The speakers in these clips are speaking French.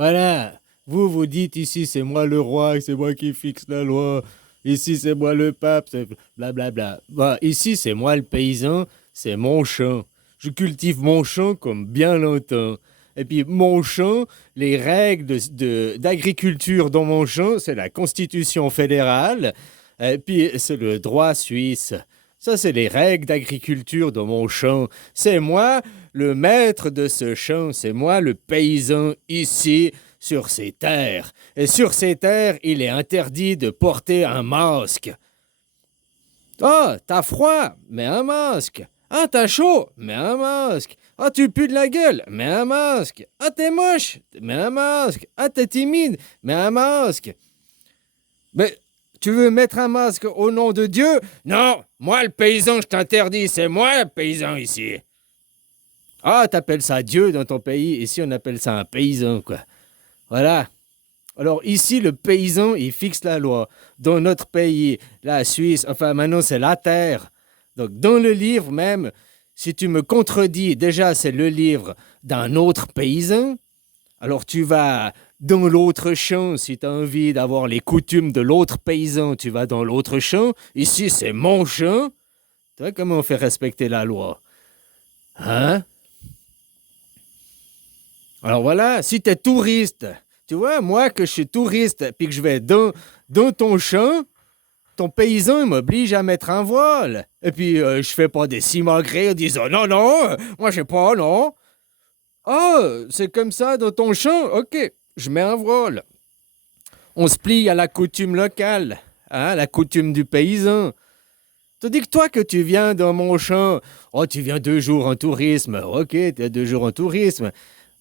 Voilà. Vous dites ici, c'est moi le roi, c'est moi qui fixe la loi. Ici, c'est moi le pape, c'est blablabla. Bah, ici, c'est moi le paysan, c'est mon champ. Je cultive mon champ comme bien longtemps. Et puis, mon champ, les règles d'agriculture dans mon champ, c'est la Constitution fédérale. Et puis, c'est le droit suisse. Ça, c'est les règles d'agriculture dans mon champ. C'est moi le maître de ce champ, c'est moi le paysan ici sur ces terres. Et sur ces terres, il est interdit de porter un masque. Ah, t'as froid? Mets un masque. Ah, t'as chaud? Mets un masque. Ah, tu pues de la gueule? Mets un masque. Ah, t'es moche? Mets un masque. Ah, t'es timide? Mets un masque. Mais tu veux mettre un masque au nom de Dieu? Non, moi le paysan, je t'interdis, c'est moi le paysan ici. Ah, t'appelles ça Dieu dans ton pays, ici on appelle ça un paysan, quoi. Voilà. Alors ici, le paysan, il fixe la loi. Dans notre pays, la Suisse, enfin maintenant c'est la terre. Donc dans le livre même, si tu me contredis, déjà c'est le livre d'un autre paysan, alors tu vas dans l'autre champ, si tu as envie d'avoir les coutumes de l'autre paysan, tu vas dans l'autre champ. Ici c'est mon champ. Tu vois comment on fait respecter la loi? Hein? Alors voilà, si tu es touriste, tu vois, moi que je suis touriste, puis que je vais dans ton champ, ton paysan il m'oblige à mettre un voile. Et puis je fais pas des simagrées en disant non, non, moi je sais pas, non. Ah, c'est comme ça dans ton champ? Ok, je mets un voile. On se plie à la coutume locale, hein, la coutume du paysan. Tandis que toi que tu viens dans mon champ, oh tu viens 2 jours en tourisme, ok, tu es 2 jours en tourisme.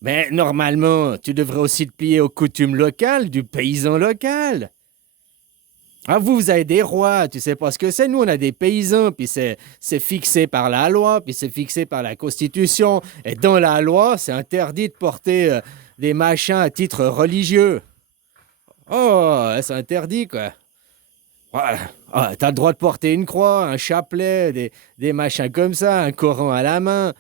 Mais normalement, tu devrais aussi te plier aux coutumes locales du paysan local. Ah, vous avez des rois, tu sais pas ce que c'est. Nous, on a des paysans, puis c'est fixé par la loi, puis c'est fixé par la Constitution. Et dans la loi, c'est interdit de porter des machins à titre religieux. Oh, c'est interdit, quoi. Ouais. Ah, t'as le droit de porter une croix, un chapelet, des machins comme ça, un Coran à la main.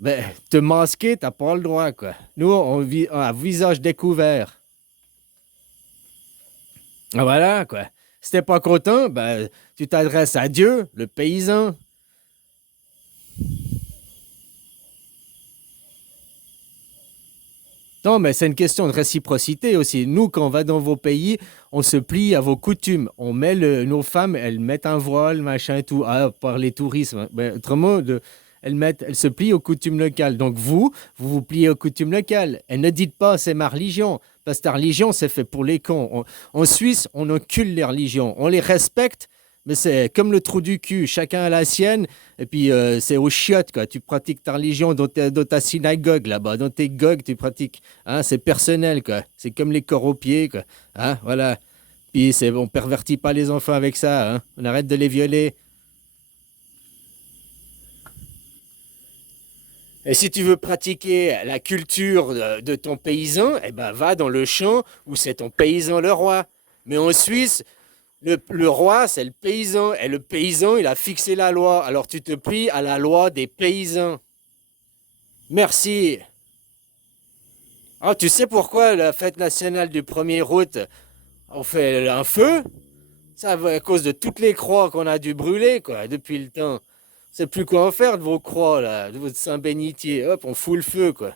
Ben, te masquer, t'as pas le droit, quoi. Nous, on vit à visage découvert. Ah, voilà, quoi. Si t'es pas content, ben, tu t'adresses à Dieu, le paysan. Non, mais c'est une question de réciprocité aussi. Nous, quand on va dans vos pays, on se plie à vos coutumes. On met nos femmes, elles mettent un voile, machin et tout. Ah, par les tourismes. Ben, autrement, elles se plient aux coutumes locales. Donc vous vous pliez aux coutumes locales. Et ne dites pas c'est ma religion. Parce que ta religion, c'est fait pour les cons. En Suisse, on encule les religions. On les respecte, mais c'est comme le trou du cul. Chacun a la sienne. Et puis, c'est aux chiottes, quoi. Tu pratiques ta religion dans ta synagogue, là-bas. Dans tes gogues, tu pratiques. Hein, c'est personnel, quoi. C'est comme les corps aux pieds, quoi. Hein, voilà. Puis, on pervertit pas les enfants avec ça. Hein. On arrête de les violer. Et si tu veux pratiquer la culture de ton paysan, eh ben, va dans le champ où c'est ton paysan le roi. Mais en Suisse, le roi, c'est le paysan. Et le paysan, il a fixé la loi. Alors tu te plies à la loi des paysans. Merci. Ah, tu sais pourquoi la fête nationale du 1er août, on fait un feu? Ça, à cause de toutes les croix qu'on a dû brûler, quoi, depuis le temps. C'est plus quoi en faire de vos croix, là, de votre Saint-Bénitier. Hop, on fout le feu, quoi.